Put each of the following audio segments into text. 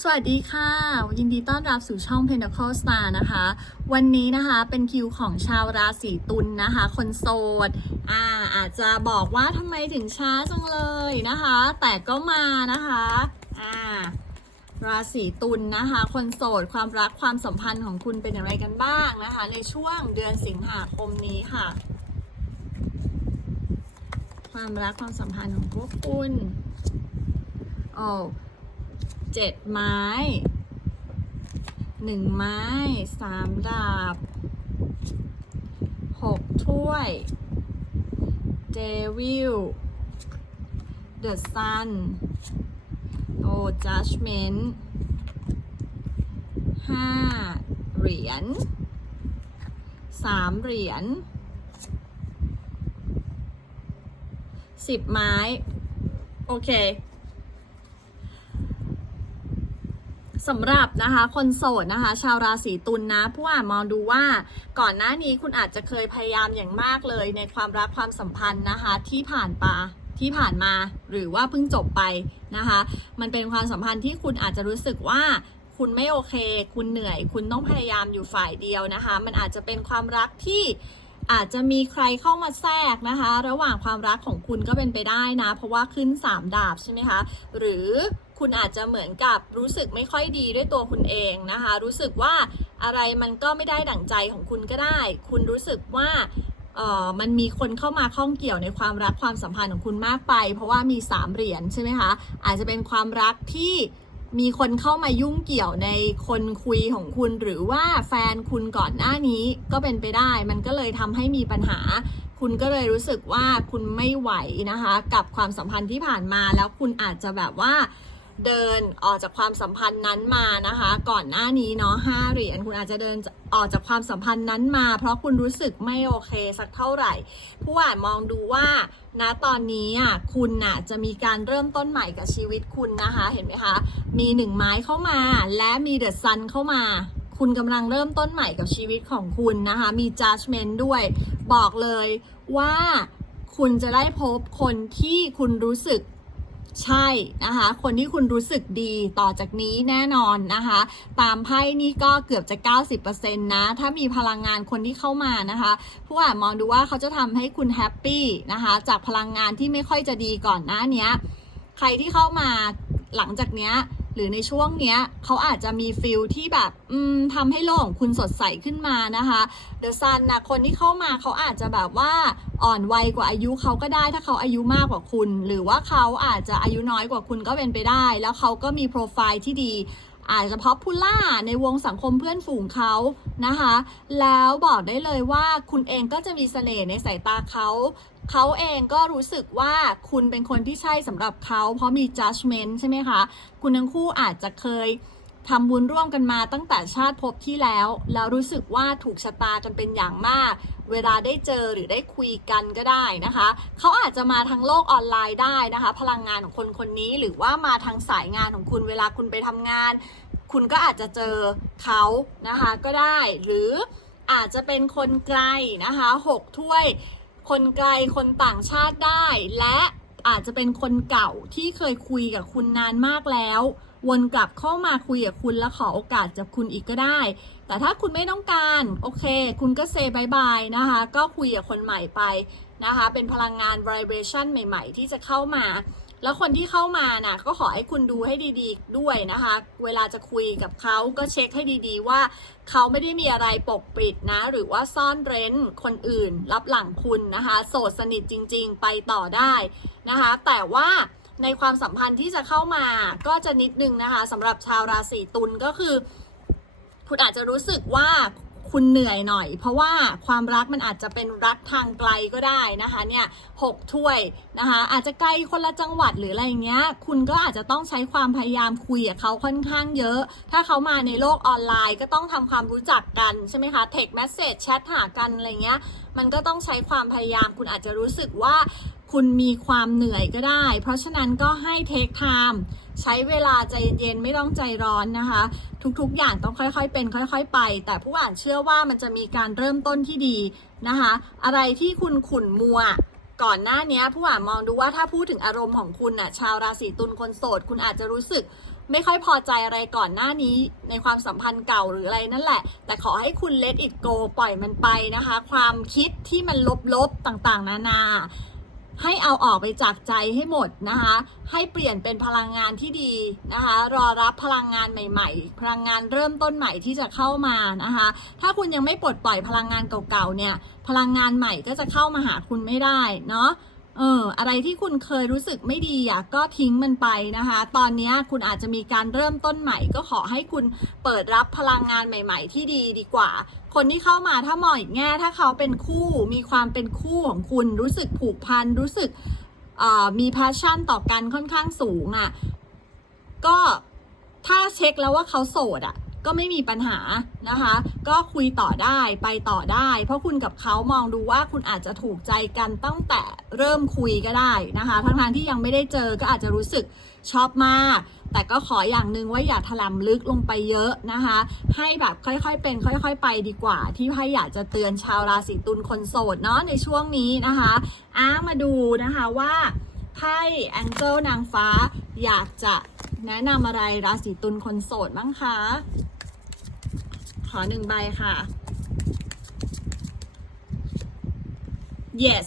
สวัสดีค่ะ ยินดีต้อนรับสู่ช่อง Pinnacle Star นะคะ วันนี้นะคะเป็นคิวของชาวราศีตุลนนะคะ คนโสดอ่าอาจจะบอกว่าทำไมถึงช้าจังเลยนะคะ แต่ก็มานะคะอ่าราศีตุลนนะคะ คนโสดความรักความสัมพันธ์ของคุณเป็นอย่างไรกันบ้างนะคะ ในช่วงเดือนสิงหาคมนี้ค่ะ ความรักความสัมพันธ์ของพวกคุณโอ้ เจ็ดไม้หนึ่งไม้สามดาบหกถ้วย เดวิลเดอะซันโอจัดเมนต์ห้าเหรียญสามเหรียญสิบไม้ โอเค สำหรับนะคะคนโสดนะคะ ชาวราศีตุลนนะผู้อ่านมองดูว่าก่อนหน้านี้คุณอาจจะเคยพยายามอย่างมากเลยในความรักความสัมพันธ์นะคะที่ผ่านปาที่ผ่านมาหรือว่าเพิ่งจบไปนะคะ มันเป็นความสัมพันธ์ที่คุณอาจจะรู้สึกว่าคุณไม่โอเค คุณเหนื่อย คุณต้องพยายามอยู่ฝ่ายเดียวนะคะ มันอาจจะเป็นความรักที่อาจจะมีใครเข้ามาแทรกนะคะ ระหว่างความรักของคุณก็เป็นไปได้นะ เพราะว่าขึ้น 3 ดาบใช่ไหมคะ หรือ คุณอาจจะเหมือนกับรู้สึกไม่ค่อยดีด้วยตัวคุณเองนะคะ รู้สึกว่าอะไรมันก็ไม่ได้ดั่งใจของคุณก็ได้ คุณรู้สึกว่าเอ่อมันมีคนเข้ามาข้องเกี่ยวในความรักความสัมพันธ์ของคุณมากไป เพราะว่ามีสามเหรียญใช่ไหมคะ อาจจะเป็นความรักที่มีคนเข้ามายุ่งเกี่ยวในคนคุยของคุณ หรือว่าแฟนคุณก่อนหน้านี้ก็เป็นไปได้ มันก็เลยทำให้มีปัญหา คุณก็เลยรู้สึกว่าคุณไม่ไหวนะคะ กับความสัมพันธ์ที่ผ่านมาแล้วคุณอาจจะแบบว่า เดินออกจากความสัมพันธ์นั้นมานะคะ ก่อนหน้านี้เนาะห้าเหรียญคุณอาจจะเดินออกจากความสัมพันธ์นั้นมา เพราะคุณรู้สึกไม่โอเคสักเท่าไหร่ ผู้อ่านมองดูว่าณตอนนี้อะคุณน่ะจะมีการเริ่มต้นใหม่กับชีวิตคุณนะคะ เห็นไหมคะ มีหนึ่งไม้เข้ามาและมีเดอะซันเข้ามาคุณกำลังเริ่มต้นใหม่กับชีวิตของคุณนะคะ มี judgment ด้วย บอกเลยว่าคุณจะได้พบคนที่คุณรู้สึก ใช่นะคะ คนที่คุณรู้สึกดีต่อจากนี้แน่นอนนะคะ ตามไพ่นี่ก็เกือบจะ 90%นะ ถ้ามีพลังงานคนที่เข้ามานะคะ ผู้อ่านมองดูว่าเขาจะทำให้คุณแฮปปี้นะคะ จากพลังงานที่ไม่ค่อยจะดีก่อนหน้าเนี้ยใครที่เข้ามาหลังจากเนี้ย หรือในช่วงเนี้ยเขาอาจจะมีฟิลที่แบบอืมทำให้โลกของคุณสดใสขึ้นมานะคะเดอะซันนะคนที่เข้ามาเขาอาจจะแบบว่าอ่อนวัยกว่าอายุเขาก็ได้ถ้าเขาอายุมากกว่าคุณ หรือว่าเขาอาจจะอายุน้อยกว่าคุณก็เป็นไปได้ แล้วเขาก็มีโปรไฟล์ที่ดี อาจจะเพราะพูล่าในวงสังคมเพื่อนฝูงเขานะคะ แล้วบอกได้เลยว่าคุณเองก็จะมีเสน่ห์ในสายตาเขา เขาเองก็รู้สึกว่าคุณเป็นคนที่ใช่สำหรับเขา เพราะมี judgment ใช่ไหมคะ คุณทั้งคู่อาจจะเคย ทำบุญร่วมกันมาตั้งแต่ชาติภพที่แล้ว แล้วรู้สึกว่าถูกชะตากันเป็นอย่างมาก เวลาได้เจอหรือได้คุยกันก็ได้นะคะ เขาอาจจะมาทางโลกออนไลน์ได้นะคะ พลังงานของคนคนนี้หรือว่ามาทางสายงานของคุณเวลาคุณไปทำงาน คุณก็อาจจะเจอเขานะคะก็ได้หรืออาจจะเป็นคนไกลนะคะหกถ้วย คนไกลคนต่างชาติได้ และอาจจะเป็นคนเก่าที่เคยคุยกับคุณนานมากแล้ว วนกลับเข้ามาคุยกับคุณและขอโอกาสจากคุณอีกก็ได้ แต่ถ้าคุณไม่ต้องการโอเค คุณก็เซบายบายนะคะ ก็คุยกับคนใหม่ไปนะคะ เป็นพลังงาน vibration ใหม่ ๆ ที่จะเข้ามา แล้วคนที่เข้ามาน่ะก็ขอให้คุณดูให้ดีๆ ด้วยนะคะ เวลาจะคุยกับเขาก็เช็คให้ดีๆ ว่าเขาไม่ได้มีอะไรปกปิดนะ หรือว่าซ่อนเร้นคนอื่น รับหลังคุณนะคะ โสดสนิทจริง ๆ ไปต่อได้นะคะ แต่ว่า ในความสัมพันธ์ที่จะเข้ามาก็จะนิดนึงนะคะสำหรับชาวราศีตุลก็คือ คุณอาจจะรู้สึกว่าคุณเหนื่อยหน่อย เพราะว่าความรักมันอาจจะเป็นรักทางไกลก็ได้นะคะเนี่ยหกถ้วยนะคะอาจจะไกลคนละจังหวัดหรืออะไรอย่างเงี้ย คุณก็อาจจะต้องใช้ความพยายามคุยกับเขาค่อนข้างเยอะ ถ้าเขามาในโลกออนไลน์ก็ต้องทำความรู้จักกันใช่ไหมคะเทคแมสเซจแชทหากันอะไรเงี้ยมันก็ต้องใช้ความพยายามคุณอาจจะรู้สึกว่า คุณมีความเหนื่อยก็ได้ เพราะฉะนั้นก็ให้เทคไทม์ใช้เวลาใจเย็นๆ ไม่ต้องใจร้อนนะคะ ทุกๆ อย่างต้องค่อยๆ เป็น ค่อยๆ ไป แต่ผู้อ่านเชื่อว่ามันจะมีการเริ่มต้นที่ดีนะคะ อะไรที่คุณขุ่นมัวก่อนหน้านี้ผู้อ่านมองดูว่าถ้าพูดถึงอารมณ์ของคุณน่ะชาวราศีตุลคนโสด คุณอาจจะรู้สึกไม่ค่อยพอใจอะไรก่อนหน้านี้ในความสัมพันธ์เก่าหรืออะไรนั่นแหละ แต่ขอให้คุณ let it go ปล่อยมันไปนะคะ ความคิดที่มันลบๆต่างๆ นานา ให้เอาออกไปจากใจให้หมดนะคะ ให้เปลี่ยนเป็นพลังงานที่ดีนะคะ รอรับพลังงานใหม่ ๆ พลังงานเริ่มต้นใหม่ที่จะเข้ามานะคะ ถ้าคุณยังไม่ปลดปล่อยพลังงานเก่าๆเนี่ย พลังงานใหม่ก็จะเข้ามาหาคุณไม่ได้เนาะ เอออะไรที่คุณเคยรู้สึกไม่ดีอะก็ทิ้งมันไปนะคะ ตอนนี้คุณอาจจะมีการเริ่มต้นใหม่ ก็ขอให้คุณเปิดรับพลังงานใหม่ ๆ ที่ดีดีกว่า คนที่เข้ามาถ้ามองอีกแง่ ถ้าเขาเป็นคู่มีความเป็นคู่ของคุณรู้สึกผูกพันรู้สึกมี passion ต่อกันค่อนข้างสูงอะก็ถ้าเช็คแล้วว่าเขาโสดอะ ก็ไม่มีปัญหานะคะ ก็คุยต่อได้ไปต่อได้ เพราะคุณกับเขามองดูว่าคุณอาจจะถูกใจกันตั้งแต่เริ่มคุยก็ได้นะคะ ทั้งทางที่ยังไม่ได้เจอก็อาจจะรู้สึกชอบมาก แต่ก็ขออย่างหนึ่งว่าอย่าถลำลึกลงไปเยอะนะคะ ให้แบบค่อยๆเป็น ค่อย ๆ ไปดีกว่า ที่ไพ่อยากจะเตือนชาวราศีตุลคนโสดเนาะในช่วงนี้นะคะอ้ามาดูนะคะว่าไพ่แองเจิลนางฟ้าอยากจะ แนะนำอะไรราศีตุลคนโสดบ้างคะ ขอหนึ่งใบค่ะ yes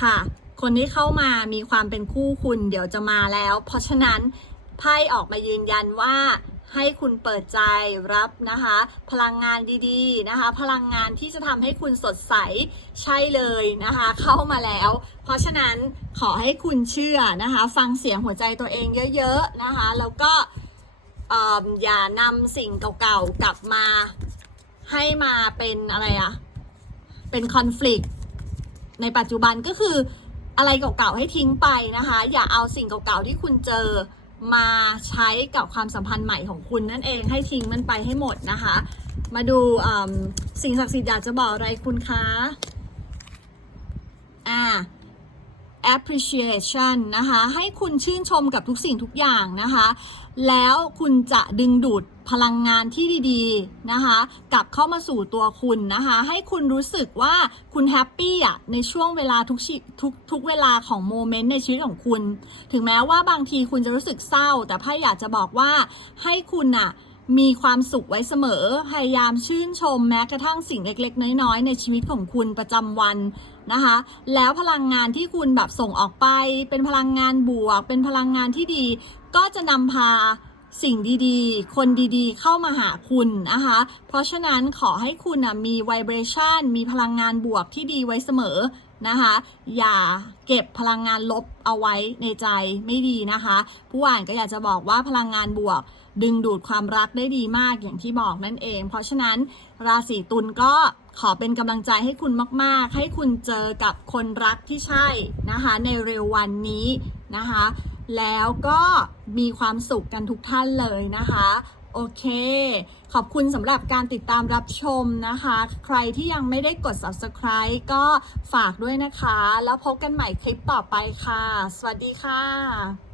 ค่ะ คนที่เข้ามามีความเป็นคู่คุณเดี๋ยวจะมาแล้ว เพราะฉะนั้นไพ่ออกมายืนยันว่า ให้คุณเปิดใจรับนะคะ พลังงานดีๆนะคะ พลังงานที่จะทำให้คุณสดใสใช่เลยนะคะ เข้ามาแล้ว เพราะฉะนั้นขอให้คุณเชื่อนะคะ ฟังเสียงหัวใจตัวเองเยอะๆนะคะ แล้วก็ออย่านำสิ่งเก่าๆกลับมา ให้มาเป็นอะไรอะเป็นคอน FLICT ในปัจจุบันก็คืออะไรเก่าๆให้ทิ้งไปนะคะ อย่าเอาสิ่งเก่าๆที่คุณเจอ มาใช้กับความสัมพันธ์ใหม่ของคุณนั่นเองให้ทิ้งมันไปให้หมดนะคะ มาดูสิ่งศักดิ์สิทธิ์อยากจะบอกอะไรคุณคะอ่า appreciation นะคะ ให้คุณชื่นชมกับทุกสิ่งทุกอย่างนะคะ แล้วคุณจะดึงดูดพลังงานที่ดีๆนะคะ กลับเข้ามาสู่ตัวคุณนะคะ ให้คุณรู้สึกว่าคุณแฮปปี้อะในช่วงเวลาทุกชีทุกทุกเวลาของโมเมนต์ในชีวิตของคุณ ถึงแม้ว่าบางทีคุณจะรู้สึกเศร้า แต่ไพ่อยากจะบอกว่าให้คุณอะ มีความสุขไว้เสมอ พยายามชื่นชมแม้กระทั่งสิ่งเล็กๆ น้อยๆ ในชีวิตของคุณประจำวันนะคะ แล้วพลังงานที่คุณแบบส่งออกไป เป็นพลังงานบวก เป็นพลังงานที่ดี ก็จะนำพา สิ่งดีๆ คนดีๆ เข้ามาหาคุณนะคะ เพราะฉะนั้นขอให้คุณนะมี vibration มีพลังงานบวกที่ดีไว้เสมอนะคะ อย่าเก็บพลังงานลบเอาไว้ในใจไม่ดีนะคะ ผู้อ่านก็อยากจะบอกว่าพลังงานบวก ดึงดูดความรักได้ดีมากอย่างที่บอกนั่นเอง เพราะฉะนั้นราศีตุลก็ขอเป็นกำลังใจให้คุณมาก ๆ ให้คุณเจอกับคนรักที่ใช่นะคะ ในเร็ววันนี้นะคะ แล้วก็มีความสุขกันทุกท่านเลยนะคะ โอเค ขอบคุณสำหรับการติดตามรับชมนะคะ ใครที่ยังไม่ได้กด subscribe ก็ฝากด้วยนะคะ แล้วพบกันใหม่คลิปต่อไปค่ะ สวัสดีค่ะ